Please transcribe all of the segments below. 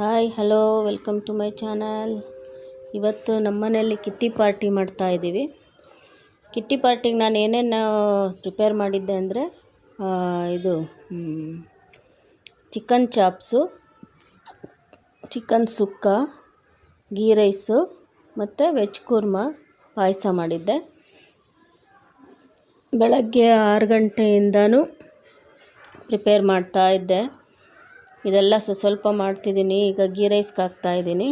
Hi hello welcome to my channel. ಇವತ್ತು ನಮ್ಮ ಮನೆಯಲ್ಲಿ ಕಿಟ್ಟಿ ಪಾರ್ಟಿ ಮಾಡ್ತಾ ಇದ್ದೀವಿ. ಕಿಟ್ಟಿ ಪಾರ್ಟಿಗೆ ನಾನು ಏನೇನು ಪ್ರಿಪೇರ್ ಮಾಡಿದ್ದೆ ಅಂದರೆ ಇದು ಚಿಕನ್ ಚಾಪ್ಸು, ಚಿಕನ್ ಸುಕ್ಕ, ಗೀ ರೈಸು ಮತ್ತು ವೆಜ್ ಕುರ್ಮಾ ಪಾಯಸ ಮಾಡಿದ್ದೆ. ಬೆಳಗ್ಗೆ 6 ಗಂಟೆಯಿಂದನೂ ಪ್ರಿಪೇರ್ ಮಾಡ್ತಾ ಇದ್ದೆ. ಇದೆಲ್ಲ ಸ್ವಲ್ಪ ಮಾಡ್ತಿದ್ದೀನಿ. ಈಗ ಗೀ ರೈಸ್ಗೆ ಹಾಕ್ತಾಯಿದ್ದೀನಿ.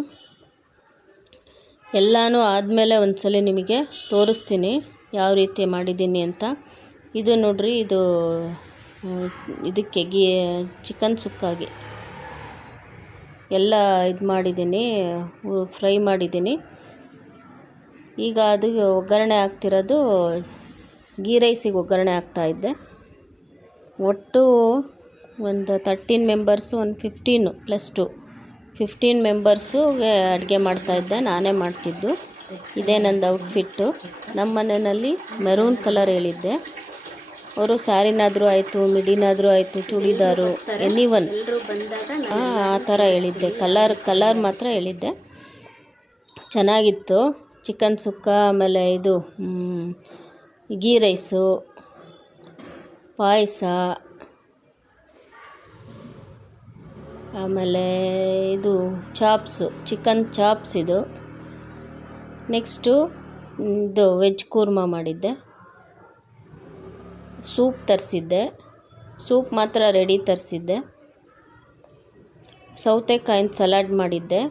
ಎಲ್ಲನೂ ಆದಮೇಲೆ ಒಂದ್ಸಲ ನಿಮಗೆ ತೋರಿಸ್ತೀನಿ ಯಾವ ರೀತಿ ಮಾಡಿದ್ದೀನಿ ಅಂತ. ಇದು ನೋಡ್ರಿ, ಇದಕ್ಕೆ ಚಿಕನ್ ಸುಕ್ಕಾಗಿ ಎಲ್ಲ ಇದು ಮಾಡಿದ್ದೀನಿ, ಫ್ರೈ ಮಾಡಿದ್ದೀನಿ. ಈಗ ಅದು ಒಗ್ಗರಣೆ ಹಾಕ್ತಿರೋದು ಗೀ ರೈಸಿಗೆ ಒಗ್ಗರಣೆ ಹಾಕ್ತಾಯಿದ್ದೆ. ಒಟ್ಟು ಒಂದು 13 ಮೆಂಬರ್ಸು, ಒಂದು 15 + 2 15 ಮೆಂಬರ್ಸುಗೆ ಅಡುಗೆ ಮಾಡ್ತಾಯಿದ್ದೆ. ನಾನೇ ಮಾಡ್ತಿದ್ದು. ಇದೇ ನಂದು ಔಟ್ಫಿಟ್ಟು. ನಮ್ಮ ಮನೆಯಲ್ಲಿ ಮೆರೂನ್ ಕಲರ್ ಹೇಳಿದ್ದೆ. ಅವರು ಸ್ಯಾರಿನಾದರೂ ಆಯಿತು, ಮಿಡಿನಾದರೂ ಆಯಿತು, ಚೂಡಿದಾರು, ಎನಿವನ್ ಆ ಥರ ಹೇಳಿದ್ದೆ. ಕಲರ್ ಮಾತ್ರ ಹೇಳಿದ್ದೆ. ಚೆನ್ನಾಗಿತ್ತು. ಚಿಕನ್ ಸುಕ್ಕ, ಆಮೇಲೆ ಇದು ಗೀ ರೈಸು, ಪಾಯಸ, ಆಮೇಲೆ ಇದು ಚಾಪ್ಸು, ಚಿಕನ್ ಚಾಪ್ಸ್. ಇದು ನೆಕ್ಸ್ಟು ಇದು ವೆಜ್ ಕೂರ್ಮಾ ಮಾಡಿದ್ದೆ. ಸೂಪ್ ತರಿಸಿದ್ದೆ. ಸೂಪ್ ಮಾತ್ರ ರೆಡಿ ತರಿಸಿದ್ದೆ. ಸೌತೆಕಾಯಿನ ಸಲಾಡ್ ಮಾಡಿದ್ದೆ.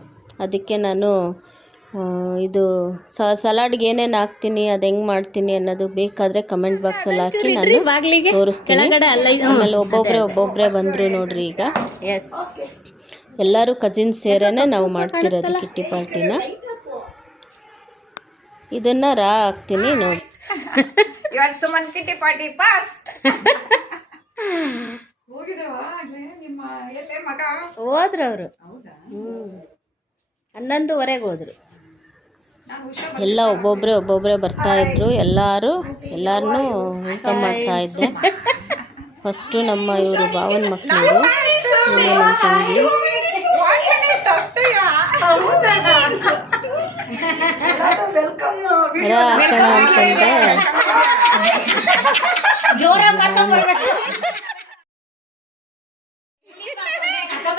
ಅದಕ್ಕೆ ನಾನು ಇದು ಸಲಾಡ್ಗೆ ಏನೇನು ಹಾಕ್ತೀನಿ, ಅದು ಹೆಂಗೆ ಮಾಡ್ತೀನಿ ಅನ್ನೋದು ಬೇಕಾದರೆ ಕಮೆಂಟ್ ಬಾಕ್ಸಲ್ಲಿ ಹಾಕಿ ನಾನು ತೋರಿಸ್ತೀನಿ. ಆಮೇಲೆ ಒಬ್ಬೊಬ್ಬರೇ ಬಂದರು ನೋಡ್ರಿ. ಈಗ ಎಲ್ಲರೂ ಕಜಿನ್ಸ್ ಸೇರೇನೆ ನಾವು ಮಾಡ್ತಿರೋದು ಕಿಟ್ಟಿ ಪಾರ್ಟಿನ. ಇದನ್ನು ಹಾಕ್ತೀನಿ ನೋಡಿ. ಹೋದ್ರು ಅವರು 11:15 ಹೋದ್ರು. ಎಲ್ಲ ಒಬ್ಬೊಬ್ಬರೇ ಬರ್ತಾಯಿದ್ರು. ಎಲ್ಲರನ್ನೂ ವೆಲ್ಕಮ್ ಮಾಡ್ತಾಯಿದ್ದೆ. ಫಸ್ಟು ನಮ್ಮ ಇವರು ಭಾವನ ಮಕ್ಕಳು, ನಮ್ಮ ತಂಗಿ ಅಂತಂದೆ.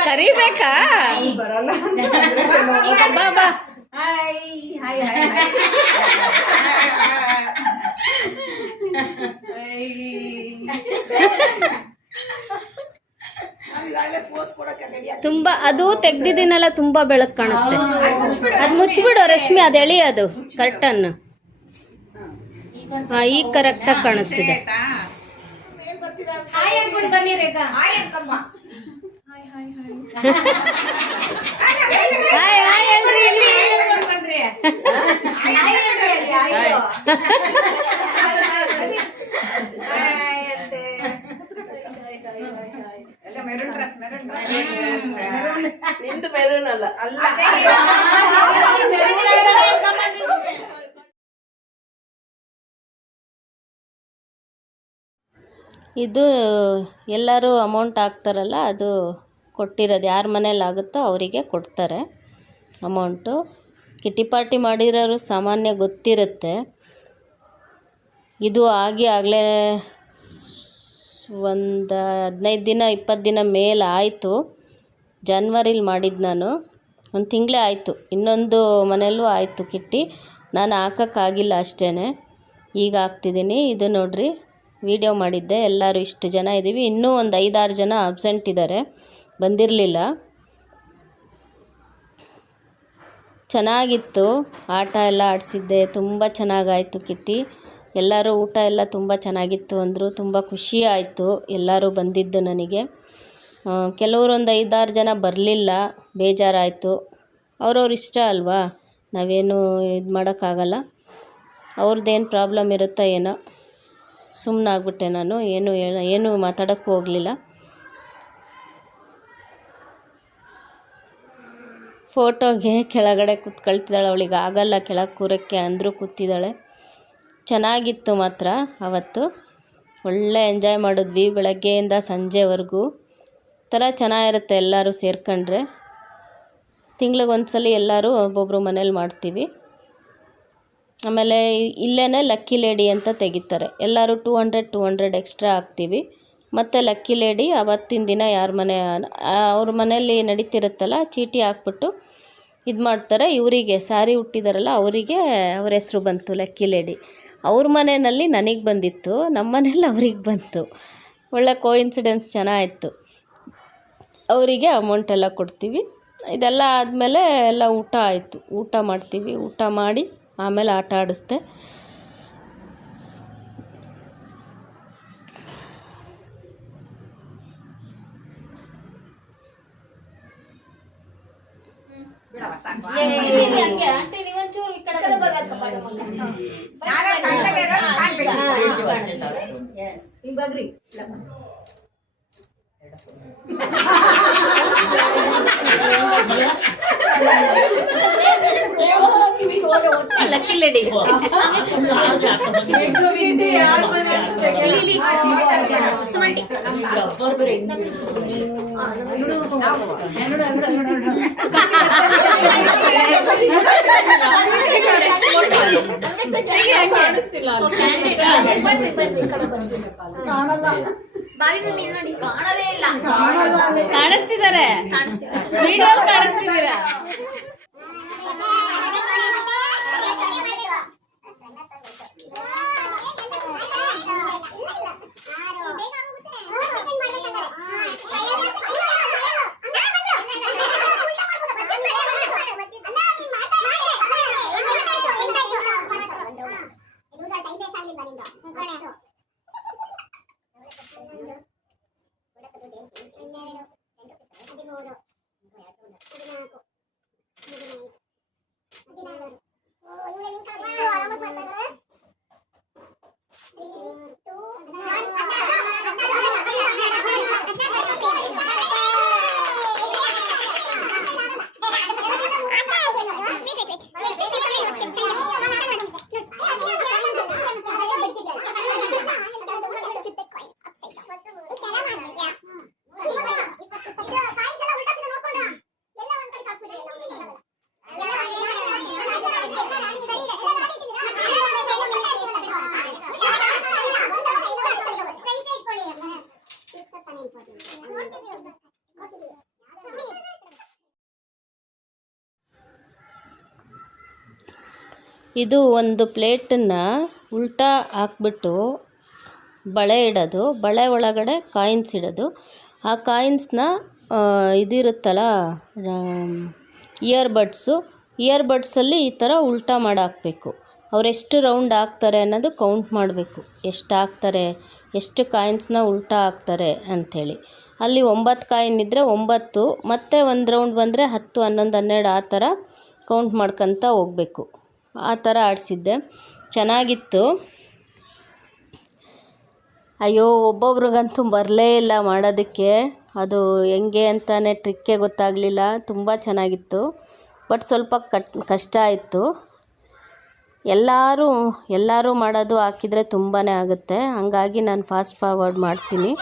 ಕರಿಬೇಕಾ? ಬಾ ತುಂಬಾ ಅದು ತೆಗ್ದಿದ್ದೀನಲ್ಲ, ತುಂಬಾ ಬೆಳಕು ಕಾಣುತ್ತೆ. ಅದು ಮುಚ್ಚಿಬಿಡು ರಶ್ಮಿ, ಅದು ಎಳಿ, ಅದು ಕರ್ಟನ್. ಈಗ ಕರೆಕ್ಟಾಗಿ ಕಾಣಿಸ್ತಿದೆ. ಇದು ಎಲ್ಲರೂ ಅಮೌಂಟ್ ಹಾಕ್ತಾರಲ್ಲ, ಅದು ಕೊಟ್ಟಿರೋದು ಯಾರ ಮನೇಲಿ ಆಗುತ್ತೋ ಅವರಿಗೆ ಕೊಡ್ತಾರೆ ಅಮೌಂಟು. ಕಿಟ್ಟಿ ಪಾರ್ಟಿ ಮಾಡಿರೋರು ಸಾಮಾನ್ಯ ಗೊತ್ತಿರುತ್ತೆ. ಇದು ಆಗಲೇ ಒಂದು 15 ದಿನ 20 ದಿನ ಮೇಲೆ ಆಯಿತು. ಜನ್ವರಿಲಿ ಮಾಡಿದ್ದು ನಾನು. ಒಂದು ತಿಂಗಳೇ ಆಯಿತು. ಇನ್ನೊಂದು ಮನೆಯಲ್ಲೂ ಆಯಿತು ಕಿಟ್ಟಿ. ನಾನು ಹಾಕೋಕ್ಕಾಗಿಲ್ಲ ಅಷ್ಟೇ. ಈಗ ಹಾಕ್ತಿದ್ದೀನಿ. ಇದು ನೋಡ್ರಿ, ವಿಡಿಯೋ ಮಾಡಿದ್ದೆ. ಎಲ್ಲರೂ ಇಷ್ಟು ಜನ ಇದ್ದೀವಿ. ಇನ್ನೂ ಒಂದು 5-6 ಜನ ಅಬ್ಸೆಂಟ್ ಇದ್ದಾರೆ, ಬಂದಿರಲಿಲ್ಲ. ಚೆನ್ನಾಗಿತ್ತು. ಆಟ ಎಲ್ಲ ಆಡಿಸಿದ್ದೆ. ತುಂಬ ಚೆನ್ನಾಗಾಯಿತು ಕಿಟ್ಟಿ. ಎಲ್ಲರೂ ಊಟ ಎಲ್ಲ ತುಂಬ ಚೆನ್ನಾಗಿತ್ತು ಅಂದರು. ತುಂಬ ಖುಷಿ ಆಯಿತು ಎಲ್ಲರೂ ಬಂದಿದ್ದು ನನಗೆ. ಕೆಲವರು ಒಂದು 5-6 ಜನ ಬರಲಿಲ್ಲ, ಬೇಜಾರಾಯಿತು. ಅವ್ರವ್ರ ಇಷ್ಟ ಅಲ್ವಾ, ನಾವೇನು ಇದು ಮಾಡೋಕ್ಕಾಗಲ್ಲ. ಅವ್ರದ್ದೇನು ಪ್ರಾಬ್ಲಮ್ ಇರುತ್ತೋ ಏನೋ. ಸುಮ್ಮನಾಗ್ಬಿಟ್ಟೆ ನಾನು. ಏನು ಮಾತಾಡೋಕ್ಕೂ ಹೋಗಲಿಲ್ಲ. ಫೋಟೋಗೆ ಕೆಳಗಡೆ ಕೂತ್ಕೊಳ್ತಿದ್ದಾಳೆ. ಅವಳಿಗೆ ಆಗಲ್ಲ ಕೆಳಗೆ ಕೂರೋಕ್ಕೆ ಅಂದರೂ ಕೂತಿದ್ದಾಳೆ. ಚೆನ್ನಾಗಿತ್ತು ಮಾತ್ರ ಅವತ್ತು. ಒಳ್ಳೆ ಎಂಜಾಯ್ ಮಾಡಿದ್ವಿ ಬೆಳಗ್ಗೆಯಿಂದ ಸಂಜೆವರೆಗೂ. ಥರ ಚೆನ್ನಾಗಿರುತ್ತೆ ಎಲ್ಲರೂ ಸೇರ್ಕೊಂಡ್ರೆ. ತಿಂಗ್ಳಿಗೊಂದ್ಸಲಿ ಎಲ್ಲರೂ ಒಬ್ಬೊಬ್ಬರು ಮನೇಲಿ ಮಾಡ್ತೀವಿ. ಆಮೇಲೆ ಇಲ್ಲೇ ಲಕ್ಕಿ ಲೇಡಿ ಅಂತ ತೆಗಿತಾರೆ. ಎಲ್ಲರೂ 200 ಎಕ್ಸ್ಟ್ರಾ ಹಾಕ್ತೀವಿ. ಮತ್ತು ಲಕ್ಕಿ ಲೇಡಿ ಅವತ್ತಿನ ದಿನ ಯಾರ ಮನೆ ಅವ್ರ ಮನೆಯಲ್ಲಿ ನಡೀತಿರುತ್ತಲ್ಲ, ಚೀಟಿ ಹಾಕ್ಬಿಟ್ಟು ಇದು ಮಾಡ್ತಾರೆ. ಇವರಿಗೆ ಸ್ಯಾರಿ ಹುಟ್ಟಿದಾರಲ್ಲ ಅವರಿಗೆ ಅವ್ರ ಹೆಸ್ರು ಬಂತು ಲಕ್ಕಿ ಲೇಡಿ. ಅವ್ರ ಮನೆಯಲ್ಲಿ ನನಗೆ ಬಂದಿತ್ತು, ನಮ್ಮ ಮನೇಲಿ ಅವ್ರಿಗೆ ಬಂತು. ಒಳ್ಳೆ ಕೋಇನ್ಸಿಡೆನ್ಸ್ ಚೆನ್ನಾಗಿತ್ತು. ಅವರಿಗೆ ಅಮೌಂಟೆಲ್ಲ ಕೊಡ್ತೀವಿ. ಇದೆಲ್ಲ ಆದಮೇಲೆ ಎಲ್ಲ ಊಟ ಆಯಿತು. ಊಟ ಮಾಡ್ತೀವಿ. ಊಟ ಮಾಡಿ ಆಮೇಲೆ ಆಟ ಆಡಿಸ್ದೆ. ಲಕ್ಕಿ ಲೇಡಿ ಕಾಣಿಸ್ತಿದ್ದಾರೆ, ವಿಡಿಯೋ ಕಾಣಿಸ್ತಿದ್ದೀರಾ? ಇದು ಒಂದು ಪ್ಲೇಟನ್ನು ಉಲ್ಟಾ ಹಾಕ್ಬಿಟ್ಟು ಬಳೆ ಇಡೋದು, ಬಳೆ ಒಳಗಡೆ ಕಾಯಿನ್ಸ್ ಇಡೋದು. ಆ ಕಾಯಿನ್ಸ್ನ ಇದಿರುತ್ತಲ್ಲ ಇಯರ್ಬಡ್ಸಲ್ಲಿ ಈ ಥರ ಉಲ್ಟಾ ಮಾಡಿ ಹಾಕಬೇಕು. ಅವರೆಷ್ಟು ರೌಂಡ್ ಹಾಕ್ತಾರೆ ಅನ್ನೋದು ಕೌಂಟ್ ಮಾಡಬೇಕು, ಎಷ್ಟು ಹಾಕ್ತಾರೆ, ಎಷ್ಟು ಕಾಯಿನ್ಸ್ನ ಉಲ್ಟಾ ಹಾಕ್ತಾರೆ ಅಂಥೇಳಿ. ಅಲ್ಲಿ 9 ಕಾಯಿನ್ ಇದ್ದರೆ 9, ಮತ್ತು ಒಂದು ರೌಂಡ್ ಬಂದರೆ 10, 11, 12 ಆ ಥರ ಕೌಂಟ್ ಮಾಡ್ಕೊತ ಹೋಗಬೇಕು. ಆ ಥರ ಆಡಿಸಿದ್ದೆ, ಚೆನ್ನಾಗಿತ್ತು. ಅಯ್ಯೋ, ಒಬ್ಬೊಬ್ರಿಗಂತೂ ಬರಲೇ ಇಲ್ಲ ಮಾಡೋದಕ್ಕೆ. ಅದು ಹೆಂಗೆ ಅಂತಲೇ ಟ್ರಿಕ್ಕೇ ಗೊತ್ತಾಗಲಿಲ್ಲ. ತುಂಬ ಚೆನ್ನಾಗಿತ್ತು, ಬಟ್ ಸ್ವಲ್ಪ ಕಷ್ಟ ಆಯಿತು. ಎಲ್ಲರೂ ಮಾಡೋದು ಹಾಕಿದರೆ ತುಂಬಾ ಆಗುತ್ತೆ. ಹಾಗಾಗಿ ನಾನು ಫಾಸ್ಟ್ ಫಾರ್ವರ್ಡ್ ಮಾಡ್ತೀನಿ.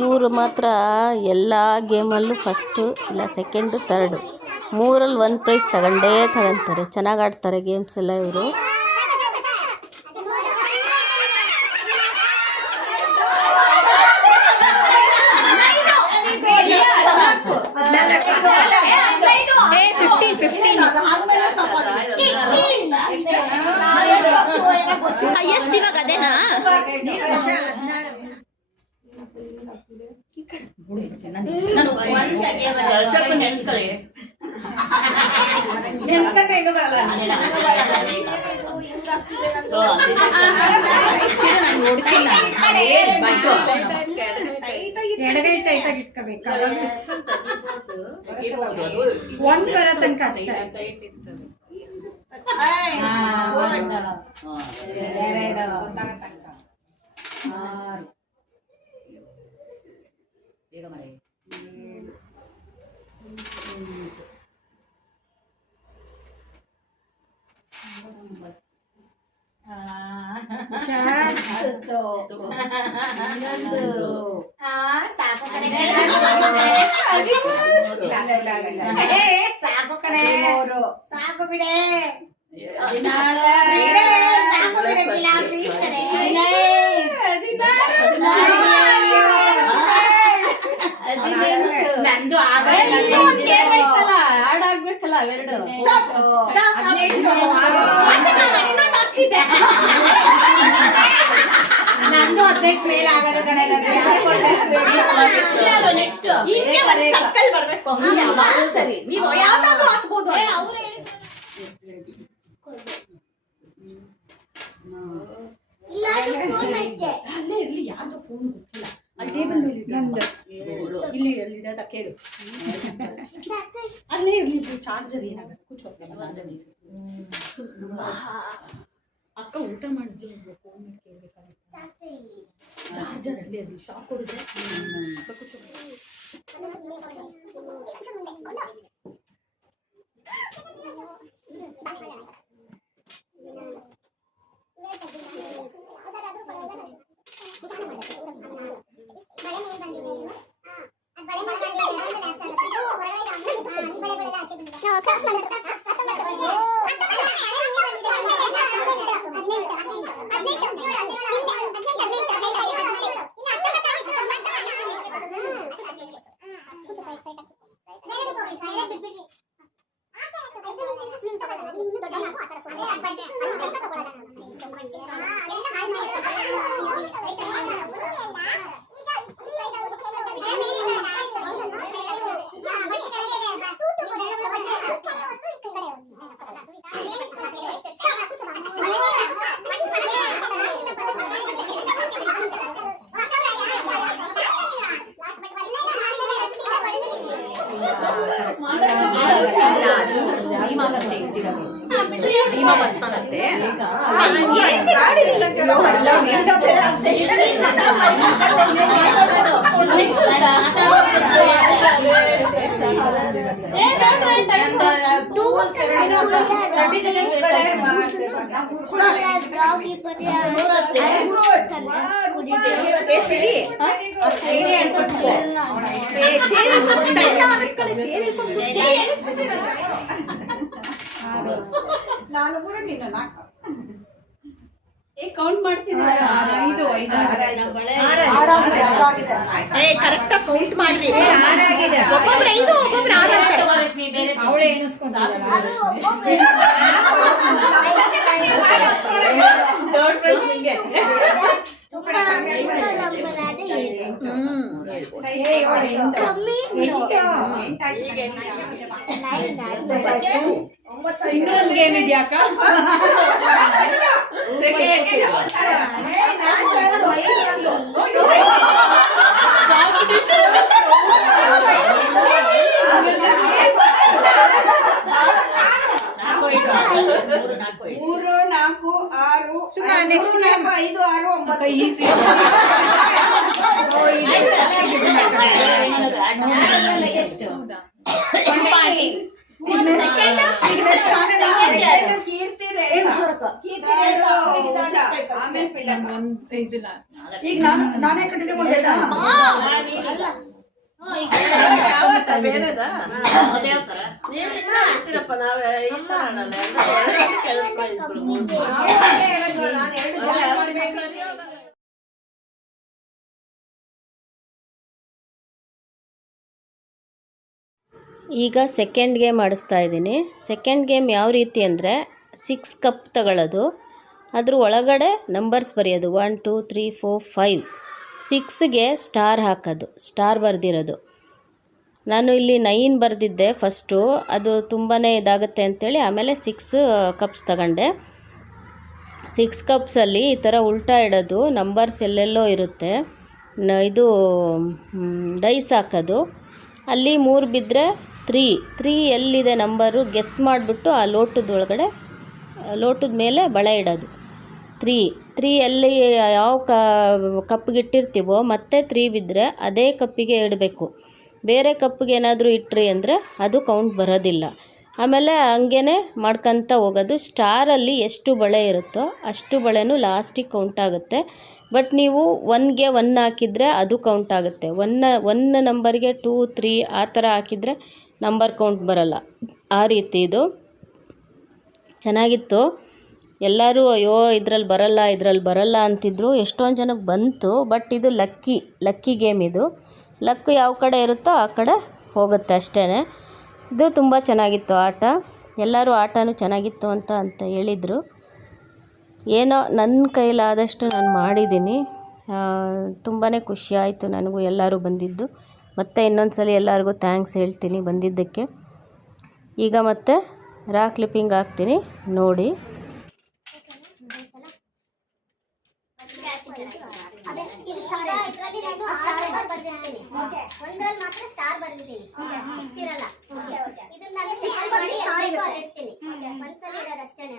ಇವರು ಮಾತ್ರ ಎಲ್ಲ ಗೇಮಲ್ಲೂ ಫಸ್ಟು ಇಲ್ಲ ಸೆಕೆಂಡು ಥರ್ಡು ಮೂರಲ್ಲಿ ಒಂದು ಪ್ರೈಸ್ ತಗೊಂತಾರೆ. ಚೆನ್ನಾಗಿ ಆಡ್ತಾರೆ ಗೇಮ್ಸ್ ಎಲ್ಲ ಇವರು. ಎಷ್ಟು ಇವಾಗ ಅದೇನಾ ಒಂದು ಬರೋ ತನಕ ಅಷ್ಟೇ. ಸಾಕು ಕಡೆ ಸಾಕು ಬಿಡೆ ನಂದು ಹಾಡಾಗ್ಬೇಕಲ್ಲ ಅವೆರಡು. ನಂದು 15 ಮೇಲೆ ಆಗೋದು ಕಡೆ ಬರ್ಬೇಕು. ಸರಿ ನೀವು ಯಾವ್ದಾದ್ರು ಹಾಕ್ಬೋದು. ಅಲ್ಲೇ ಇರ್ಲಿ, ಯಾವ್ದು ಫೋನ್ ಗೊತ್ತಿಲ್ಲ, ಅಲ್ಲಿ ಟೇಬಲ್ ಮೇಲೆ ನಂದು ಇಲ್ಲಿ ಇಡೋದ ಕೇಳು. ಅಲ್ಲೇ ಇರ್ಲಿ, ಚಾರ್ಜರ್ ಏನಾಗುತ್ತೆ ಅಕ್ಕ ಊಟ ಮಾಡಿದ್ಲು, ಫೋನ್ ಮಾಡಿ ಕೇಳ್ಬೇಕಾಗುತ್ತೆ. ಚಾರ್ಜರ್ ಅಲ್ಲೇ ಇರ್ಲಿ, ಶಾಕ್ ಕೊಡಿದ್ರೆ ಬರ್ತಾನಂತೆ. ಕೌಂಟ್ ಮಾಡ್ತಿದ್ದೀರಾ? ಕರೆಕ್ಟ್ ಕೌಂಟ್ ಮಾಡ್ರಿ. ಒಬ್ಬೊಬ್ರು 5 ಒಬ್ಬೊಬ್ರು 6 ಇನ್ನೊಂದು ಗೇಮ್ ಇದೆಯಾಕ? ಮೂರು 4 6 5 6 9 ಈಸಿ. ಕೀರ್ತಿ ಈಗ ನಾನೇ ಕಂಟಿನ್ಯೂ ಮಾಡ್ಬೇಕಾ? ಈಗ ಸೆಕೆಂಡ್ ಗೇಮ್ ಆಡಿಸ್ತಾ ಇದ್ದೀನಿ. ಸೆಕೆಂಡ್ ಗೇಮ್ ಯಾವ ರೀತಿ ಅಂದರೆ 6 ಕಪ್ ತಗೊಳ್ಳೋದು, ಅದ್ರ ಒಳಗಡೆ ನಂಬರ್ಸ್ ಬರೆಯೋದು 1 2 3 4 5. 6ಗೆ ಸ್ಟಾರ್ ಹಾಕೋದು, ಸ್ಟಾರ್ ಬರೆದಿರೋದು. ನಾನು ಇಲ್ಲಿ 9 ಬರೆದಿದ್ದೆ ಫಸ್ಟು, ಅದು ತುಂಬಾ ಇದಾಗುತ್ತೆ ಅಂಥೇಳಿ ಆಮೇಲೆ 6 ಕಪ್ಸ್ ತಗೊಂಡೆ. 6 ಕಪ್ಸಲ್ಲಿ ಈ ಥರ ಉಲ್ಟಾ ಇಡೋದು, ನಂಬರ್ಸ್ ಎಲ್ಲೆಲ್ಲೋ ಇರುತ್ತೆ. ಇದು ಡೈಸ್ ಹಾಕೋದು, ಅಲ್ಲಿ 3 ಬಿದ್ದರೆ 3 ಎಲ್ಲಿದೆ ನಂಬರು ಗೆಸ್ ಮಾಡಿಬಿಟ್ಟು ಆ ಲೋಟದ ಮೇಲೆ ಬಳೆ ಇಡೋದು. 3 ಎಲ್ಲಿ ಯಾವ ಕಪ್ಪಿಗೆ ಇಟ್ಟಿರ್ತೀವೋ ಮತ್ತೆ 3 ಬಿದ್ದರೆ ಅದೇ ಕಪ್ಪಿಗೆ ಇಡಬೇಕು. ಬೇರೆ ಕಪ್ಪಿಗೆ ಏನಾದರೂ ಇಟ್ರಿ ಅಂದರೆ ಅದು ಕೌಂಟ್ ಬರೋದಿಲ್ಲ. ಆಮೇಲೆ ಹಂಗೇ ಮಾಡ್ಕೊತ ಹೋಗೋದು. ಸ್ಟಾರಲ್ಲಿ ಎಷ್ಟು ಬಳೆ ಇರುತ್ತೋ ಅಷ್ಟು ಬಳೆನೂ ಲಾಸ್ಟಿಗೆ ಕೌಂಟ್ ಆಗುತ್ತೆ. ಬಟ್ ನೀವು 1ಗೆ 1 ಹಾಕಿದರೆ ಅದು ಕೌಂಟ್ ಆಗುತ್ತೆ. 1 ನಂಬರ್ಗೆ 2 3 ಆ ಥರ ಹಾಕಿದರೆ ನಂಬರ್ ಕೌಂಟ್ ಬರೋಲ್ಲ. ಆ ರೀತಿ ಇದು ಚೆನ್ನಾಗಿತ್ತು. ಎಲ್ಲರೂ ಅಯ್ಯೋ ಇದ್ರಲ್ಲಿ ಬರಲ್ಲ ಅಂತಿದ್ರು. ಎಷ್ಟೊಂದು ಜನಕ್ಕೆ ಬಂತು. ಬಟ್ ಇದು ಲಕ್ಕಿ ಗೇಮ್. ಇದು ಲಕ್ಕು ಯಾವ ಕಡೆ ಇರುತ್ತೋ ಆ ಕಡೆ ಹೋಗುತ್ತೆ ಅಷ್ಟೇ. ಇದು ತುಂಬ ಚೆನ್ನಾಗಿತ್ತು ಆಟ. ಎಲ್ಲರೂ ಆಟನೂ ಚೆನ್ನಾಗಿತ್ತು ಅಂತ ಹೇಳಿದರು. ಏನೋ ನನ್ನ ಕೈಲಾದಷ್ಟು ನಾನು ಮಾಡಿದ್ದೀನಿ. ತುಂಬಾ ಖುಷಿ ಆಯಿತು ನನಗೂ ಎಲ್ಲರೂ ಬಂದಿದ್ದು. ಮತ್ತು ಇನ್ನೊಂದು ಸಲ ಎಲ್ಲರಿಗೂ ಥ್ಯಾಂಕ್ಸ್ ಹೇಳ್ತೀನಿ ಬಂದಿದ್ದಕ್ಕೆ. ಈಗ ಮತ್ತೆ ರಾ ಕ್ಲಿಪ್ಪಿಂಗ್ ಹಾಕ್ತೀನಿ ನೋಡಿ. ಒಂದ್ರಲ್ಲಿ ಮಾತ್ರ ಸ್ಟಾರ್ ಬರ್ಬಿಟ್ಟಿನಿ, 6 ಇರಲ್ಲ. ಇದನ್ನ ನಾನು 6 ಮಾಡಿ ಇಡ್ತೀನಿ. ಒಂದ್ಸಲ ಇಡೋದು ಅಷ್ಟೇನೆ.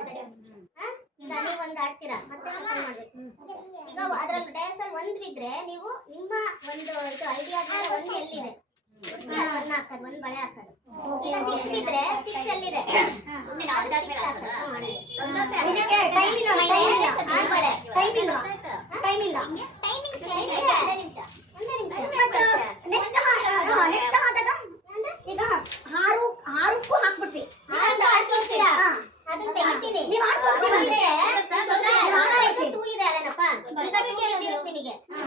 ಈಗ ನೀವು ಒಂದು ಆಡ್ತೀರಾ, ಮತ್ತೆ ಸಫಲ್ ಮಾಡ್ಬೇಕು. ಈಗ ಅದ್ರಲ್ಲಿ ಡೈಸ್ ಅಲ್ಲಿ 1 ಬಿದ್ರೆ ನೀವು ನಿಮ್ಮ ಒಂದು ಇದು ಐಡಿಯಾದ 1 ಎಲ್ಲಿದೆ ಹಾಕೋದು, 1 ಬಳೆ ಹಾಕೋದು. ಈಗ 6 ಬಿದ್ರೆ 6 ಎಲ್ಲಿದೆ ಈಗ 6ಕ್ಕೂ ಹಾಕ್ಬಿಟ್ವಿ. ಅದನ್ನ ತೆಗಿತೀನಿ.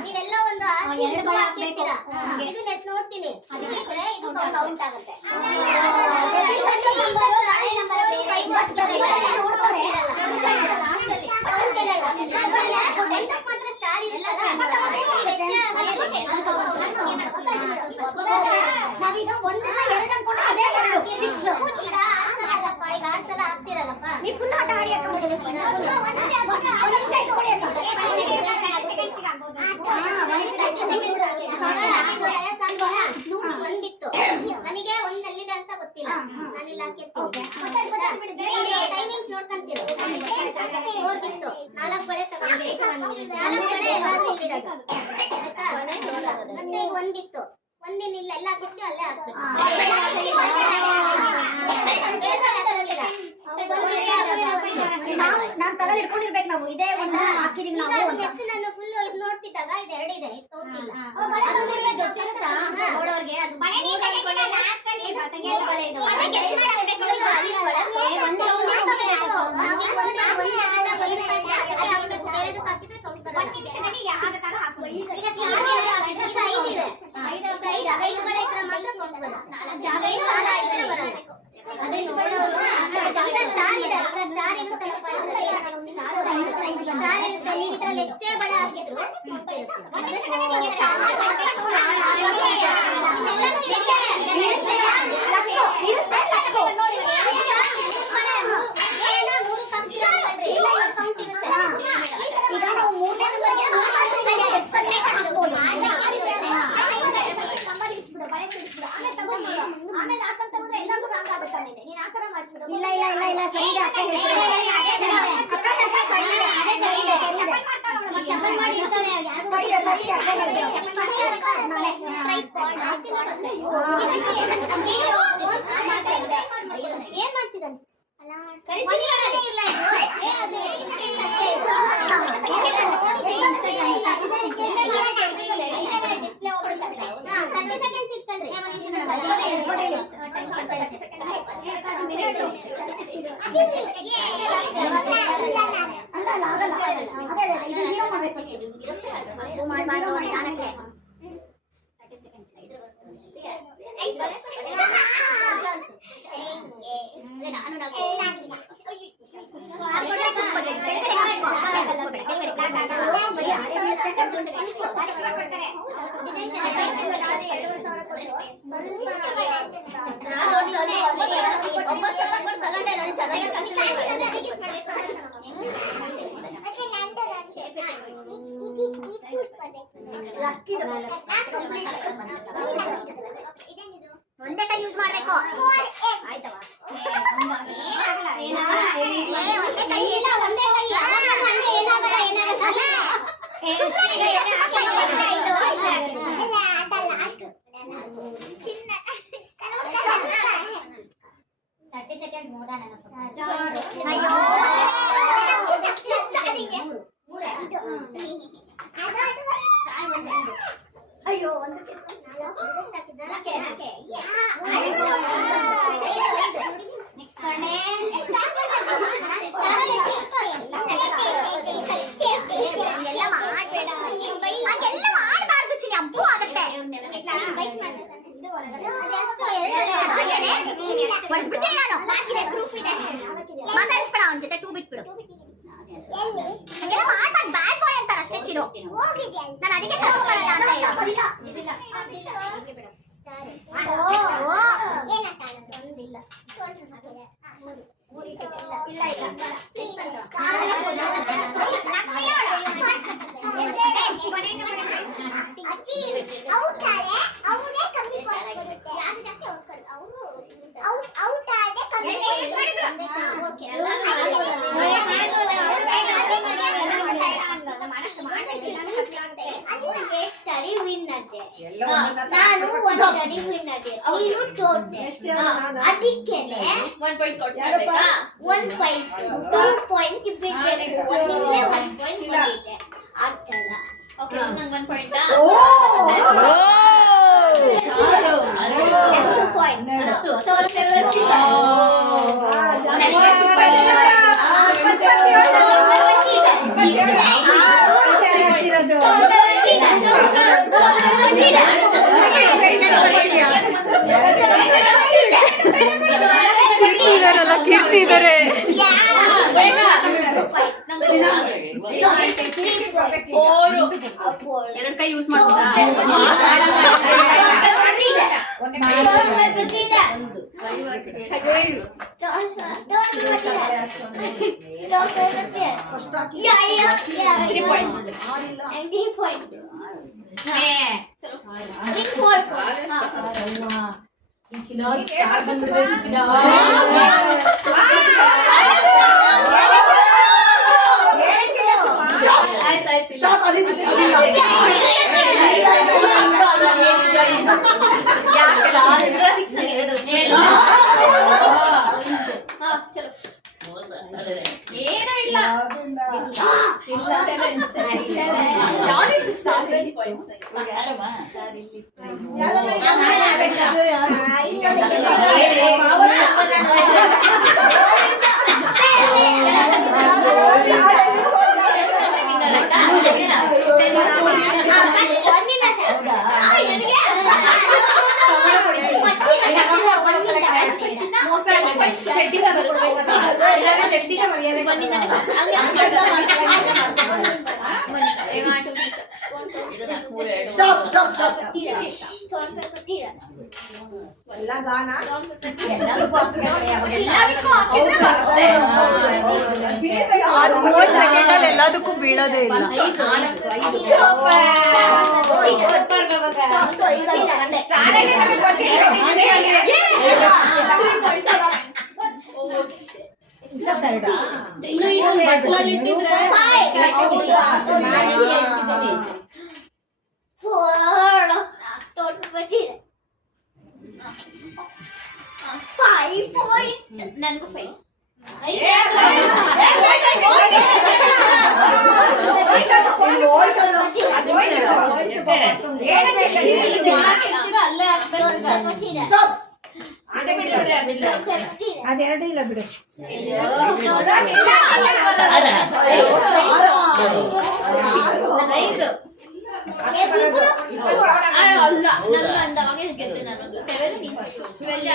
ನೀವೆಲ್ಲ ಒಂದು ಹಾಕಿರ್ತೀರಾ, ಇದನ್ನ ನೋಡ್ತೀನಿ. ಇದು ಕೌಂಟ್ ಆಗುತ್ತೆ. ಮಾತ್ರ ಸ್ಟಾರ್ ಇರಲ್ಲ. ನಾವೀಗ 1 2 ಅನ್ಕೊಂಡು ಅದೇ 2 ಫಿಕ್ಸ್. ಈಗ 6 ಸಲ ಆಗ್ತಿರಲ್ಲಪ್ಪ. ನೀವು ಫುಲ್ ಆಟ ಆಡಿ ಅಕ್ಕ. ಒಂದು ನಿಮಿಷ ಇಟ್ಕೊಳ್ಳಿ ಅಕ್ಕ. ಒಂದಿತ್ತು ನನಗೆ 1 ಎಲ್ಲಿದೆ ಅಂತ ಗೊತ್ತಿಲ್ಲ. ನಾನಿಲ್ಲ ಹಾಕಿರ್ತೀನಿ. ಟೈಮಿಂಗ್ಸ್ ನೋಡ್ಕೊಂತೀರ. 4 ಬಿತ್ತು, 4 ಬಳೆ ತಗೊಂಡು 4 ಬಳೆ ಎಲ್ಲಾದ್ರೂ ಇಲ್ಲಿರೋದು ಆಯ್ತಾ. ಮತ್ತೆ ಈಗ 1 ಬಿತ್ತು, 1 ಇಲ್ಲ ಎಲ್ಲ ಹಾಕಿರ್ತೀವಿ ಅಲ್ಲೇ ಹಾಕ್ಬೇಕು. ನಾನು ತಲೆ ಇಟ್ಕೊಂಡಿರ್ಬೇಕು. ನಾವು ಇದೇ ಒಂದು ಹಾಕಿದೀವಿ ನಾವು. ನಾನು ಫುಲ್ ಇದು ನೋಡ್ತಿದ್ದಾಗ ಇದು 2 ಇದೆ, ಇದು ಕೌಂಟ್ ಇಲ್ಲ. ನೋಡೋರ್ಗೆ ಅದು ಬಳೆ ನೀ ತೆಗೆದುಕೊಳ್ಳಿ ಲಾಸ್ಟ್ ಅಲ್ಲಿ ಬಳೆ ಇದು ಅದಕ್ಕೆ ಗೆಸ್ ಮಾಡಬೇಕು. ಒಂದು ನಿಮಿಷದಲ್ಲಿ ಯಾವ ತರ ಹಾಕೊಳ್ಳಿ. ಈಗ 5 ಇದೆ, 5 ಬಳೆ ಇದ್ರೆ ಮಾತ್ರ ಕೌಂಟ್ ಬರುತ್ತೆ. 4 ಬರಲ್ಲ. ಅದೇ ನೋಡೋರು ಈಗ ಸ್ಟಾರ್ ಇದೆ. ಈಗ ಸ್ಟಾರ್ ಇರುತ್ತಲ್ಲಪ್ಪ, ಸ್ಟಾರ್ ಇರುತ್ತೆ. ನೀವು ಇದ್ರಲ್ಲಿ ಎಷ್ಟೇ ಬಳೆ ಹಾಕಿದ್ರು ಈಗ ನಾವು 3ನೇ ನಂಬರ್ಗೆ ಆಮೇಲೆ ಹಾಕಂತ ಹೋದ್ರೆ ಎಲ್ಲರಿಗೂ ರಾಂಗ್ ಆಗುತ್ತೆ. ನೀನ್ ಆ ತರ ಮಾಡಿಸ್ಬಿಡು. ಇಲ್ಲ ಇಲ್ಲ ಇಲ್ಲ ಇಲ್ಲ ಸರಿ ಇದೆ ಅಕ್ಕ ಹೇಳ್ತೀನಿ. ಅಕ್ಕ ಸರಿ ಇದೆ, ಅದೇ ಸರಿ ಇದೆ, ಸರಿ ಇದೆ. ಶಫಲ್ ಮಾಡಿ ಇರ್ತಾಳೆ. ಸರಿ ಇದೆ, ಸರಿ ಇದೆ ಅಕ್ಕ ಹೇಳ್ತೀನಿ. ಏನ್ ಮಾಡ್ತಿದ್ದಾನೆ? ಕರಿತೀನಿ ಇಲ್ಲ 30 seconds ಇಟ್ಕೊಂಡ್ರಿ. ಒಂದೇ ಕೈ ಯೂಸ್ ಮಾಡ್ಬೇಕು ಆಯ್ತವಾ? ಒಂದೇ ಕೈ ಇಲ್ಲ, ಒಂದೇ ಕೈ ಏನಾಗಲ್ಲ ಏನಾಗಲ್ಲ. 30 seconds more than enough. ಅಯ್ಯೋ ಒಂದಕ್ಕೆ ಮಾಡಬಾರ್ದು ಚಿನಿ, ಅಬ್ಬು ಆಗತ್ತೆ. ಮಾತಾಡಿಸ್ಬೇಡ ಅವನ ಜೊತೆ, 2 ಬಿಟ್ಬಿಡು. ಹಂಗೆಲ್ಲ ಮಾಡ್ಬಾರ್ದು, ಬ್ಯಾಡ್ ಬಾಯ್ ಅಂತಾರೆ ಅಷ್ಟೇ ಚಿರು. ನಾನು ಅದಕ್ಕೆ ಬರಲ್ಲ ಅಂತ ನಾನು ಒಂದು ಸ್ಟಡಿ ವಿನ್ ಆದೆ, ನೀನು ತೋರ್ದೆ. ಅದಕ್ಕೇನೆ 1 ಪಾಯಿಂಟ್ ಕೊಡ್ಬೇಕಾ? 1 ಪಾಯಿಂಟ್ 2 ಪಾಯಿಂಟ್ ಬಿಡ್ಬೇಕು. ನಿಮಗೆ 1 ಪಾಯಿಂಟ್ ಬಂದಿದೆ ಆ ತರ. ಓಕೆ, ನಂಗೆ 1 ಪಾಯಿಂಟ್. ಓ 2 ಪಾಯಿಂಟ್. ಸೊ ಕೀರ್ತಿ ಇದಾರೆ. ಎರಡು ಕೈ ಯೂಸ್ ಮಾಡ್ಬೋದಾ? ಎಲ್ಲದಕ್ಕೂ ಬೀಳೋದೇ ಇಲ್ಲ. ಇನ್ನು ಇನ್ನೊಂದು ಬಟ್ಲಲ್ಲಿ ಇಟ್ಟಿದ್ರೆ ನನಗೂ 5. ಅಲ್ಲೇ ಅದೆರಡು ಇಲ್ಲ ಬಿಡು. ಅಲ್ಲ ನನ್ನ ಗಂಡ ಅವಾಗ ಗೆದ್ದೆ ನಾನೊಂದು 7 13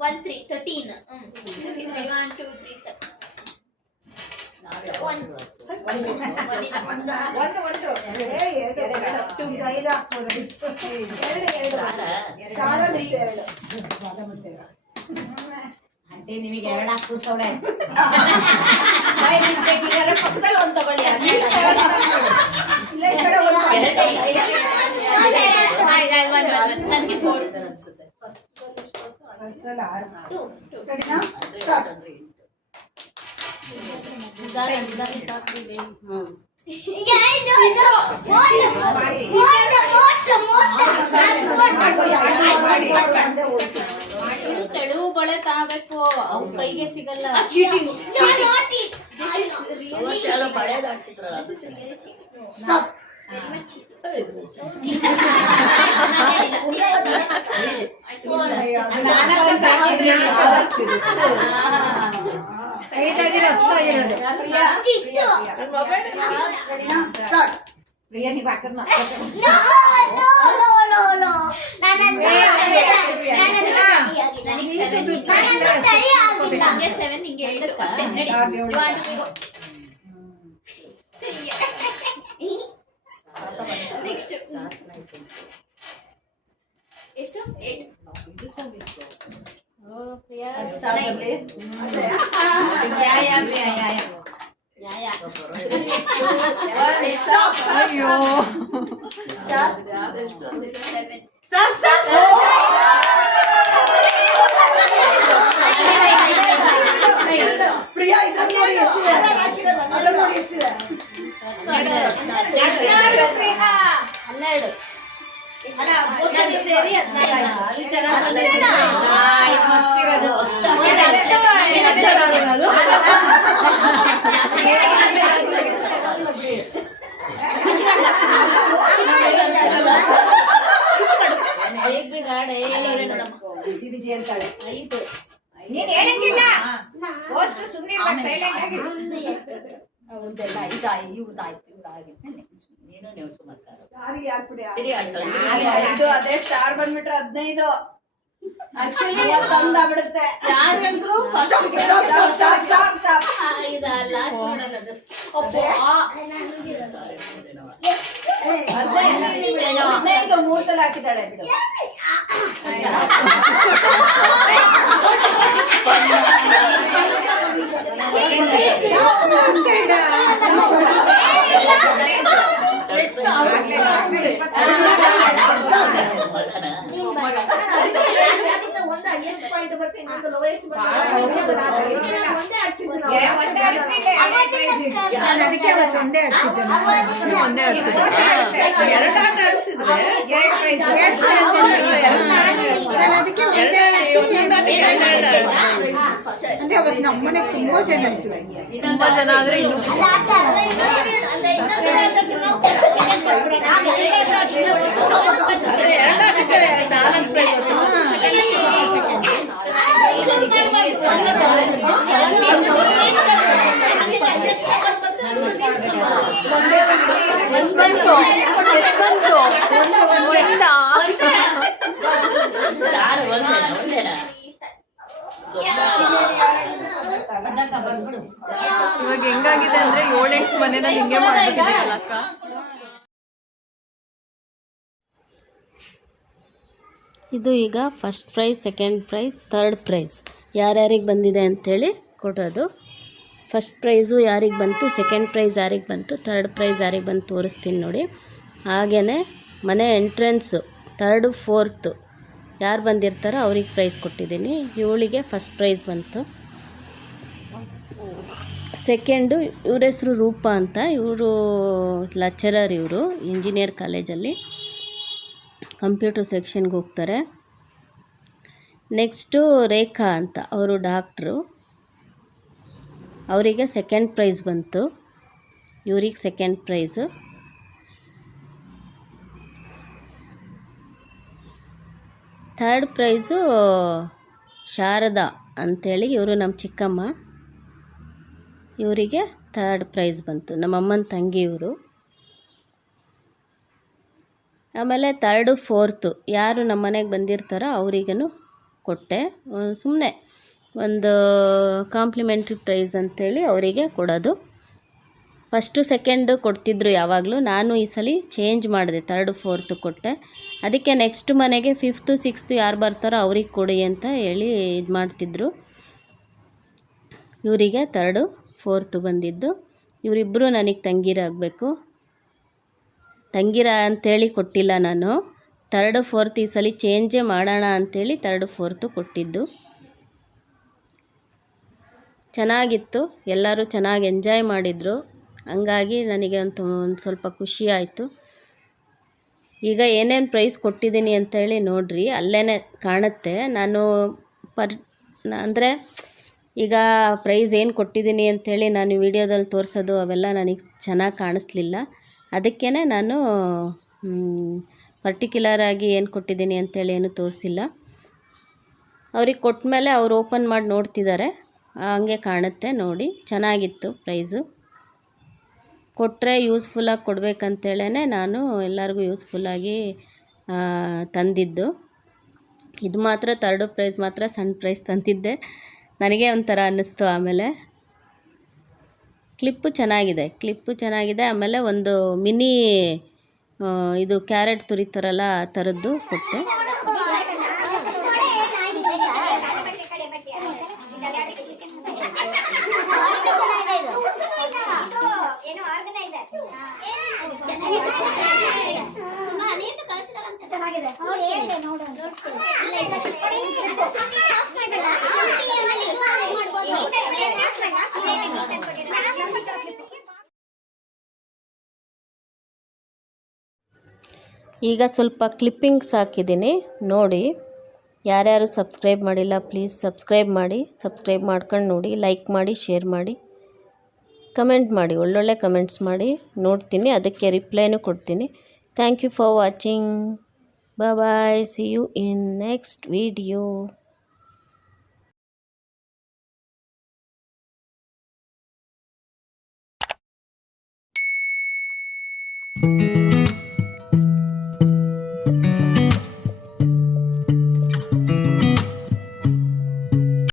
1 2 3 ಆಂಟಿ ನಿಮಗೆ ಎರಡು ಹಾಕ್ಸೋಡೆ ಪಕ್ಕದಲ್ಲಿ ಒಂದು ತಗೊಳ್ಳಿ. ನನಗೆ 4 ಅನ್ಸುತ್ತೆ. ತೆಳುವು ಬಳೆ ತಗೋಬೇಕು, ಅವು ಕೈಗೆ ಸಿಗಲ್ಲ. ಪ್ರಿಯಾ ನೀವು ಹಾಕರ್ ನನಗೆ 7 ಹಿಂಗೆ ಹೇಳಿದ್ರು ಅಷ್ಟೇ. ನೆಕ್ಸ್ಟ್ ಎಷ್ಟು 8 ಪ್ರಿಯಾ ಇದ್ರಲ್ಲಿ ನೋಡಿ ಎಷ್ಟಿದೆ, ಅದ್ರಲ್ಲಿ ನೋಡಿ ಎಷ್ಟಿದೆ. 12 ಸೇರಿ 5 ನೀನ್ ಹೇಳಂಗಿಲ್ಲ ಸುಮ್ಮನೆ ಸೈಲೆಂಟ್ ಆಗಿ ಅವ್ರದ್ದೆಲ್ಲ ಇವ್ರದ್ದಾಗಿತ್ತು. ನೆಕ್ಸ್ಟ್ ನೀನು ನೀವು ಯಾರಿಗೆ ಹಾಕ್ಬಿಡಿ. ಸರಿ ಆಯ್ತು. ಇದು ಅದೇ ಸ್ಟಾರ್ ಬಂದ್ಬಿಟ್ರೆ 15 ಆಕ್ಚುಲಿ ತಂದ ಬಿಡುತ್ತೆ. ಯಾರು ಗಂಡಸರು ಇದಲ್ಲ ನೋಡೋದು. 15 3 ಸಲ ಹಾಕಿದ್ದಾಳೆ ಬಿಡು. ಅದಕ್ಕೆ ಅವತ್ತು ಒಂದೇ ಆಡ್ಸಿದ್ದೆ ಒಂದೇ ನಾನು ಅದಕ್ಕೆ ಒಂದೇ ಅಂದ್ರೆ ಅವತ್ತು ನಮ್ಮನೆ ತುಂಬಾ ಜನ ಇದ್ರು. ತುಂಬಾ ಜನ ಆದ್ರೆ ಇನ್ನು ಇವಾಗ ಹೆಂಗಾಗಿದೆ ಅಂದ್ರೆ 7-8 ಮನೆನ ಹಿಂಗೆ ಮಾಡ್ಬಿಟ್ಟಿದ್ದೀರಲ್ಲ ಅಕ್ಕ. ಇದು ಈಗ first prize, second prize, third prize ಯಾರ್ಯಾರಿಗೆ ಬಂದಿದೆ ಅಂಥೇಳಿ ಕೊಡೋದು. ಫಸ್ಟ್ ಪ್ರೈಸು ಯಾರಿಗೆ ಬಂತು, ಸೆಕೆಂಡ್ ಪ್ರೈಸ್ ಯಾರಿಗೆ ಬಂತು, ಥರ್ಡ್ ಪ್ರೈಸ್ ಯಾರಿಗೆ ಬಂತು ತೋರಿಸ್ತೀನಿ ನೋಡಿ. ಹಾಗೆಯೇ ಮನೆ ಎಂಟ್ರೆನ್ಸು 3rd 4th ಯಾರು ಬಂದಿರ್ತಾರೋ ಅವ್ರಿಗೆ ಪ್ರೈಸ್ ಕೊಟ್ಟಿದ್ದೀನಿ. ಇವಳಿಗೆ ಫಸ್ಟ್ ಪ್ರೈಸ್ ಬಂತು. ಸೆಕೆಂಡು ಇವ್ರ ಹೆಸರು ರೂಪಾ ಅಂತ, ಇವರು ಲೆಕ್ಚರರ್, ಇವರು ಇಂಜಿನಿಯರ್ ಕಾಲೇಜಲ್ಲಿ ಕಂಪ್ಯೂಟರ್ ಸೆಕ್ಷನ್ಗೆ ಹೋಗ್ತಾರೆ. ನೆಕ್ಸ್ಟು ರೇಖಾ ಅಂತ, ಅವರು ಡಾಕ್ಟ್ರು, ಅವರಿಗೆ ಸೆಕೆಂಡ್ ಪ್ರೈಸ್ ಬಂತು. ಇವ್ರಿಗೆ second price. Third price Sharada ಅಂಥೇಳಿ, ಇವರು ನಮ್ಮ ಚಿಕ್ಕಮ್ಮ, ಇವರಿಗೆ ಥರ್ಡ್ ಪ್ರೈಸ್ ಬಂತು. ನಮ್ಮಮ್ಮನ ತಂಗಿ ಇವರು. ಆಮೇಲೆ 3rd 4th ಯಾರು ನಮ್ಮ ಮನೆಗೆ ಬಂದಿರ್ತಾರೋ ಅವರಿಗೂ ಕೊಟ್ಟೆ. ಸುಮ್ಮನೆ ಒಂದು ಕಾಂಪ್ಲಿಮೆಂಟ್ರಿ ಪ್ರೈಸ್ ಅಂಥೇಳಿ ಅವರಿಗೆ ಕೊಡೋದು. ಫಸ್ಟು ಸೆಕೆಂಡು ಕೊಡ್ತಿದ್ರು ಯಾವಾಗಲೂ, ನಾನು ಈ ಸಲ ಚೇಂಜ್ ಮಾಡಿದೆ, 3rd 4th ಕೊಟ್ಟೆ. ಅದಕ್ಕೆ ನೆಕ್ಸ್ಟ್ ಮನೆಗೆ 5th 6th ಯಾರು ಬರ್ತಾರೋ ಅವ್ರಿಗೆ ಕೊಡಿ ಅಂತ ಹೇಳಿ ಇದು ಮಾಡ್ತಿದ್ರು. ಇವರಿಗೆ 3rd 4th ಬಂದಿದ್ದು. ಇವರಿಬ್ಬರು ನನಗೆ ತಂಗಿರಾಗಬೇಕು. ತಂಗಿರ ಅಂಥೇಳಿ ಕೊಟ್ಟಿಲ್ಲ ನಾನು, 3rd 4th ಈ ಸಲ ಚೇಂಜೇ ಮಾಡೋಣ ಅಂಥೇಳಿ 3rd 4th ಕೊಟ್ಟಿದ್ದು. ಚೆನ್ನಾಗಿತ್ತು, ಎಲ್ಲರೂ ಚೆನ್ನಾಗಿ ಎಂಜಾಯ್ ಮಾಡಿದರು. ಹಂಗಾಗಿ ನನಗೆ ಒಂದು ಸ್ವಲ್ಪ ಖುಷಿ ಆಯಿತು. ಈಗ ಏನೇನು ಪ್ರೈಸ್ ಕೊಟ್ಟಿದ್ದೀನಿ ಅಂತೇಳಿ ನೋಡಿರಿ, ಅಲ್ಲೇ ಕಾಣುತ್ತೆ. ನಾನು ಅಂದರೆ ಈಗ ಪ್ರೈಸ್ ಏನು ಕೊಟ್ಟಿದ್ದೀನಿ ಅಂಥೇಳಿ ನಾನು ವಿಡಿಯೋದಲ್ಲಿ ತೋರಿಸೋದು ಅವೆಲ್ಲ ನನಗೆ ಚೆನ್ನಾಗಿ ಕಾಣಿಸ್ಲಿಲ್ಲ. ಅದಕ್ಕೇ ನಾನು ಪರ್ಟಿಕ್ಯುಲರಾಗಿ ಏನು ಕೊಟ್ಟಿದ್ದೀನಿ ಅಂಥೇಳಿ ಏನು ತೋರಿಸಿಲ್ಲ. ಅವ್ರಿಗೆ ಕೊಟ್ಟ ಮೇಲೆ ಅವ್ರು ಓಪನ್ ಮಾಡಿ ನೋಡ್ತಿದ್ದಾರೆ, ಹಂಗೆ ಕಾಣುತ್ತೆ. ನೋಡಿ, ಚೆನ್ನಾಗಿತ್ತು ಪ್ರೈಸು. ಕೊಟ್ಟರೆ ಯೂಸ್ಫುಲ್ಲಾಗಿ ಕೊಡಬೇಕಂತೇಳೇ ನಾನು ಎಲ್ಲರಿಗೂ ಯೂಸ್ಫುಲ್ಲಾಗಿ ತಂದಿದ್ದು. ಇದು ಮಾತ್ರ 3rd ಪ್ರೈಸ್ ಮಾತ್ರ ಸಣ್ಣ ಪ್ರೈಸ್ ತಂದಿದ್ದೆ, ನನಗೆ ಒಂಥರ ಅನ್ನಿಸ್ತು. ಆಮೇಲೆ ಕ್ಲಿಪ್ಪು ಚೆನ್ನಾಗಿದೆ. ಆಮೇಲೆ ಒಂದು ಮಿನಿ ಇದು ಕ್ಯಾರೆಟ್ ತುರಿತಾರಲ್ಲ ಆ ಥರದ್ದು ಕೊಟ್ಟೆ. ಚೆನ್ನಾಗಿದೆ, ಹೇಳಿದೆ ನೋಡು. ಈಗ ಸ್ವಲ್ಪ ಕ್ಲಿಪ್ಪಿಂಗ್ಸ್ ಹಾಕಿದ್ದೀನಿ ನೋಡಿ. ಯಾರ್ಯಾರು ಸಬ್ಸ್ಕ್ರೈಬ್ ಮಾಡಿಲ್ಲ ಪ್ಲೀಸ್ ಸಬ್ಸ್ಕ್ರೈಬ್ ಮಾಡಿ, ಸಬ್ಸ್ಕ್ರೈಬ್ ಮಾಡ್ಕೊಂಡು ನೋಡಿ, ಲೈಕ್ ಮಾಡಿ, ಶೇರ್ ಮಾಡಿ, ಕಮೆಂಟ್ ಮಾಡಿ, ಒಳ್ಳೊಳ್ಳೆ ಕಮೆಂಟ್ಸ್ ಮಾಡಿ. ನೋಡ್ತೀನಿ, ಅದಕ್ಕೆ ರಿಪ್ಲೈನೂ ಕೊಡ್ತೀನಿ. Thank you for watching. Bye, see you in next video.